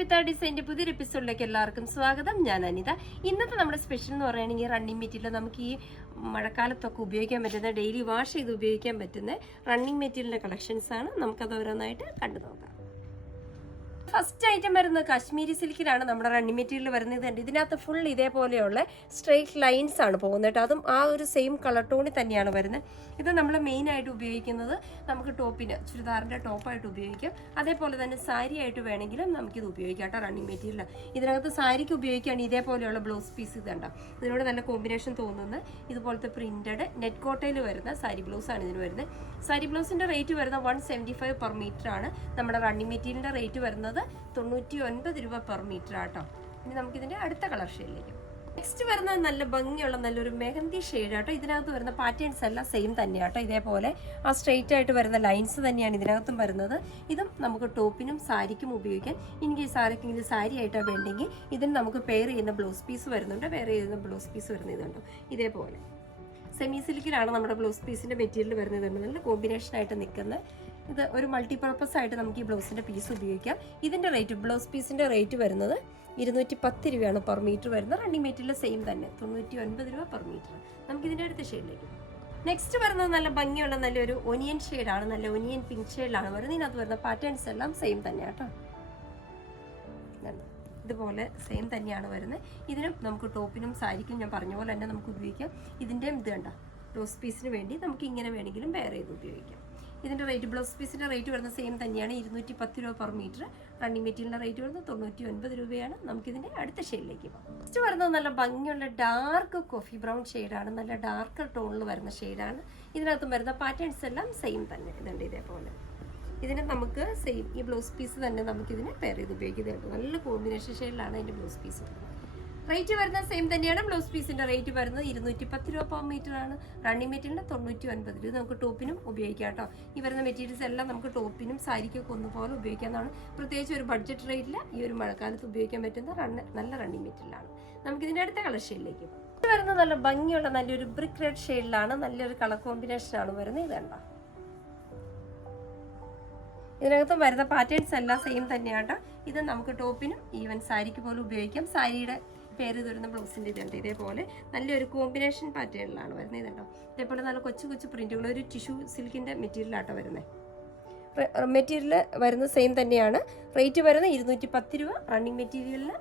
വിത്ത് ഡിസൈൻ്റെ പുതിയൊരു എപ്പിസോഡിലേക്ക് എല്ലാവർക്കും സ്വാഗതം. ഞാൻ അനിത. ഇന്നത്തെ നമ്മുടെ സ്പെഷ്യൽ എന്ന് പറയുകയാണെങ്കിൽ റണ്ണിങ് മെറ്റീരിയൽ നമുക്ക് ഈ മഴക്കാലത്തൊക്കെ ഉപയോഗിക്കാൻ പറ്റുന്ന, ഡെയിലി വാഷ് ചെയ്ത് ഉപയോഗിക്കാൻ പറ്റുന്ന റണ്ണിങ് മെറ്റീരിയലിൻ്റെ കളക്ഷൻസാണ്. നമുക്കത് ഓരോന്നായിട്ട് കണ്ടു നോക്കാം. ഫസ്റ്റ് ഐറ്റം വരുന്നത് കാശ്മീരി സിൽക്കിലാണ് നമ്മുടെ റണ്ണിങ് മെറ്റീരിയൽ വരുന്നത്. ഇതിനകത്ത് ഫുൾ ഇതേപോലെയുള്ള സ്ട്രെയിറ്റ് ലൈൻസ് ആണ് പോകുന്നത് കേട്ടോ. അതും ആ ഒരു സെയിം കളർ ടോണിൽ തന്നെയാണ് വരുന്നത്. ഇത് നമ്മൾ മെയിനായിട്ട് ഉപയോഗിക്കുന്നത് നമുക്ക് ടോപ്പിന്, ചുരിദാറിൻ്റെ ടോപ്പായിട്ട് ഉപയോഗിക്കാം. അതേപോലെ തന്നെ സാരി ആയിട്ട് വേണമെങ്കിലും നമുക്കിത് ഉപയോഗിക്കാം കേട്ടോ. റണ്ണിങ് മെറ്റീരിയൽ ഇതിനകത്ത് സാരിക്ക് ഉപയോഗിക്കുകയാണ് ഇതേപോലെയുള്ള ബ്ലൗസ് പീസ്. ഇതുണ്ടോ, ഇതിനോട് നല്ല കോമ്പിനേഷൻ തോന്നുന്നത് ഇതുപോലത്തെ പ്രിന്റഡ് നെറ്റ് കോട്ടയിൽ വരുന്ന സാരി ബ്ലൗസാണ് ഇതിന് വരുന്നത്. സാരി ബ്ലൗസിൻ്റെ റേറ്റ് വരുന്നത് 175 പെർ മീറ്റർ ആണ്. നമ്മുടെ റണ്ണിങ് മെറ്റീരിയലിൻ്റെ റേറ്റ് വരുന്നത് 99 രൂപ പെർ മീറ്റർ ആട്ടോ. ഇനി നമുക്കിതിൻ്റെ അടുത്ത കളർ ഷെയ്ഡിലേക്ക്. നെക്സ്റ്റ് വരുന്നത് നല്ല ഭംഗിയുള്ള നല്ലൊരു മെഹന്തി ഷെയ്ഡ് ആട്ടോ. ഇതിനകത്ത് വരുന്ന പാറ്റേൺസ് എല്ലാം സെയിം തന്നെയാട്ടോ. ഇതേപോലെ ആ സ്ട്രെയിറ്റ് ആയിട്ട് വരുന്ന ലൈൻസ് തന്നെയാണ് ഇതിനകത്തും വരുന്നത്. ഇതും നമുക്ക് ടോപ്പിനും സാരിക്കും ഉപയോഗിക്കാം. ഇൻ കേസ് ആർക്കെങ്കിലും സാരി ആയിട്ടാണ് വേണ്ടെങ്കിൽ ഇതിന് നമുക്ക് പെയർ ചെയ്യുന്ന ബ്ലൗസ് പീസ് വരുന്നുണ്ട്. വേറെ ചെയ്യുന്ന ബ്ലൗസ് പീസ് വരുന്നത് ഇതുണ്ടോ, ഇതേപോലെ സെമി സിൽക്കിലാണ് നമ്മുടെ ബ്ലൗസ് പീസിൻ്റെ മെറ്റീരിയൽ വരുന്നത്. നല്ല കോമ്പിനേഷനായിട്ട് നിൽക്കുന്ന ഇത് ഒരു മൾട്ടിപർപ്പസ് ആയിട്ട് നമുക്ക് ഈ ബ്ലൗസിൻ്റെ പീസ് ഉപയോഗിക്കാം. ഇതിൻ്റെ റേറ്റ്, ബ്ലൗസ് പീസിൻ്റെ റേറ്റ് വരുന്നത് 210 രൂപയാണ് പെർ മീറ്റർ വരുന്നത്. റണ്ണിങ് മെറ്റീരിയൽ സെയിം തന്നെ 99 രൂപ പെർ മീറ്റർ. നമുക്കിതിൻ്റെ അടുത്ത ഷെയ്ഡിലേക്ക്. നെക്സ്റ്റ് വരുന്നത് നല്ല ഭംഗിയുള്ള നല്ലൊരു ഒനിയൻ ഷെയ്ഡാണ്. നല്ല ഒനിയൻ പിങ്ക് ഷെയ്ഡിലാണ് വരുന്നത്. ഇതിനകത്ത് വരുന്ന പാറ്റേൺസ് എല്ലാം സെയിം തന്നെയാണ് കേട്ടോ. ഇതുപോലെ സെയിം തന്നെയാണ് വരുന്നത്. ഇതിനും നമുക്ക് ടോപ്പിനും സാരിക്കും ഞാൻ പറഞ്ഞ പോലെ തന്നെ നമുക്ക് ഉപയോഗിക്കാം. ഇതിൻ്റെ ഇത് കണ്ട ബ്ലൗസ് പീസിന് വേണ്ടി നമുക്ക് ഇങ്ങനെ വേണമെങ്കിലും വെയർ ചെയ്ത് ഉപയോഗിക്കാം. ഇതിൻ്റെ റേറ്റ്, ബ്ലൗസ് പീസിൻ്റെ റേറ്റ് വരുന്നത് സെയിം തന്നെയാണ് 210 രൂപ പെർ മീറ്റർ. റണ്ണിങ് മെറ്റീരിയലിൻ്റെ റേറ്റ് വരുന്നത് 99 രൂപയാണ്. നമുക്കിതിൻ്റെ അടുത്ത ഷെയ്ഡിലേക്ക് പോകാം. നെക്സ്റ്റ് വരുന്നത് നല്ല ഭംഗിയുള്ള ഡാർക്ക് കോഫി ബ്രൗൺ ഷെയ്ഡാണ്. നല്ല ഡാർക്ക് ടോണിൽ വരുന്ന ഷെയ്ഡാണ്. ഇതിനകത്തും വരുന്ന പാറ്റേൺസ് എല്ലാം സെയിം തന്നെ. ഇതുണ്ട് ഇതേപോലെ. ഇതിന് നമുക്ക് സെയിം ഈ ബ്ലൗസ് പീസ് തന്നെ നമുക്കിതിന് പെയർ ചെയ്ത് ഉപയോഗിക്കുന്നത്. നല്ല കോമ്പിനേഷൻ ഷെയ്ഡിലാണ് അതിൻ്റെ ബ്ലൗസ് പീസ്. റേറ്റ് വരുന്നത് സെയിം തന്നെയാണ്. ബ്ലൗസ് പീസിൻ്റെ റേറ്റ് വരുന്നത് 210 രൂപ പെർ മീറ്റർ ആണ്. റണ്ണിങ് മെറ്റീരിയലിന് 99 രൂപ. നമുക്ക് ടോപ്പിനും ഉപയോഗിക്കാം കേട്ടോ. ഈ വരുന്ന മെറ്റീരിയൽസ് എല്ലാം നമുക്ക് ടോപ്പിനും സാരിക്കൊക്കെ ഒന്നുപോലെ ഉപയോഗിക്കാവുന്നതാണ്. പ്രത്യേകിച്ച് ഒരു ബഡ്ജറ്റ് റേറ്റിൽ ഈ ഒരു മഴക്കാലത്ത് ഉപയോഗിക്കാൻ പറ്റുന്ന നല്ല റണ്ണിങ് മെറ്റീരിയലാണ്. നമുക്കിതിൻ്റെ അടുത്ത കളർ ഷെയ്ഡിലേക്ക് പോകാം. ഇത് വരുന്നത് നല്ല ഭംഗിയുള്ള നല്ലൊരു ബ്രിക്ക് റെഡ് ഷെയ്ഡിലാണ്. നല്ലൊരു കളർ കോമ്പിനേഷനാണ് വരുന്നത്. ഇതുണ്ടോ, ഇതിനകത്തും വരുന്ന പാറ്റേൺസ് എല്ലാം സെയിം തന്നെയാണ്. ഇത് നമുക്ക് ടോപ്പിനും ഈവൻ സാരിക്ക് പോലും ഉപയോഗിക്കാം. സാരിയുടെ പേര് വരുന്ന ബ്ലൗസിൻ്റെ ഇതുണ്ട് ഇതേപോലെ നല്ലൊരു കോമ്പിനേഷൻ പാറ്റേണിലാണ് വരുന്നത്. ഇതുണ്ടോ, ഇതേപോലെ നല്ല കൊച്ചു കൊച്ചു പ്രിന്റുകൾ, ഒരു ടിഷ്യൂ സിൽക്കിൻ്റെ മെറ്റീരിയലാട്ടോ വരുന്നത്. മെറ്റീരിയൽ വരുന്നത് സെയിം തന്നെയാണ്. റേറ്റ് വരുന്നത് 210 രൂപ. റണ്ണിങ് മെറ്റീരിയലിന്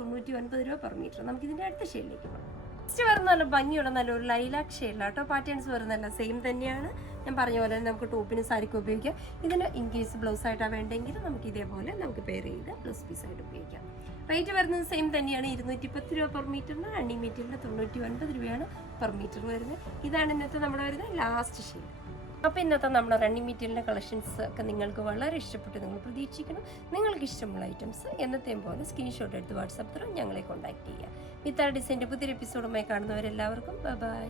99 രൂപ പെർ മീറ്റർ. നമുക്കിതിൻ്റെ അടുത്ത ഷെയ്ഡിലേക്ക് പോകാം. നെക്സ്റ്റ് വരുന്ന നല്ല ഭംഗിയുള്ള നല്ലൊരു ലൈലാക്ക് ഷെയ്ഡിലാട്ടോ. പാറ്റേൺസ് വരുന്നതല്ല സെയിം തന്നെയാണ്. ഞാൻ പറഞ്ഞ പോലെ തന്നെ നമുക്ക് ടോപ്പിനും സാരിക്കും ഉപയോഗിക്കാം. ഇതിന് ഇൻ കേസ് ബ്ലൗസ് ആയിട്ടാണ് വേണ്ടെങ്കിൽ നമുക്ക് ഇതേപോലെ നമുക്ക് പെയർ ചെയ്ത് ബ്ലൗസ് പീസായിട്ട് ഉപയോഗിക്കാം. റേറ്റ് വരുന്നത് സെയിം തന്നെയാണ് 210 രൂപ പെർ മീറ്ററിന്. റണ്ണിങ് മെറ്റീരിയലിന് 99 രൂപയാണ് പെർ മീറ്റർ വരുന്നത്. ഇതാണ് ഇന്നത്തെ നമ്മുടെ വരുന്നത് ലാസ്റ്റ് ഷെയ്ഡ്. അപ്പോൾ ഇന്നത്തെ നമ്മുടെ റണ്ണിങ് മെറ്റീരിയലിൻ്റെ കളക്ഷൻസ് ഒക്കെ നിങ്ങൾക്ക് വളരെ ഇഷ്ടപ്പെട്ടു നിങ്ങൾ പ്രതീക്ഷിക്കണം. നിങ്ങൾക്ക് ഇഷ്ടമുള്ള ഐറ്റംസ് എന്നത്തെയും പോലെ സ്ക്രീൻഷോട്ട് എടുത്ത് വാട്സാപ്പ് ത്രൂ ഞങ്ങളെ കോൺടാക്ട് ചെയ്യുക. വിത്ത് ഡിസൈൻ്റെ പുതിയൊരു എപ്പിസോഡുമായി കാണുന്നവരെല്ലാവർക്കും ബൈ.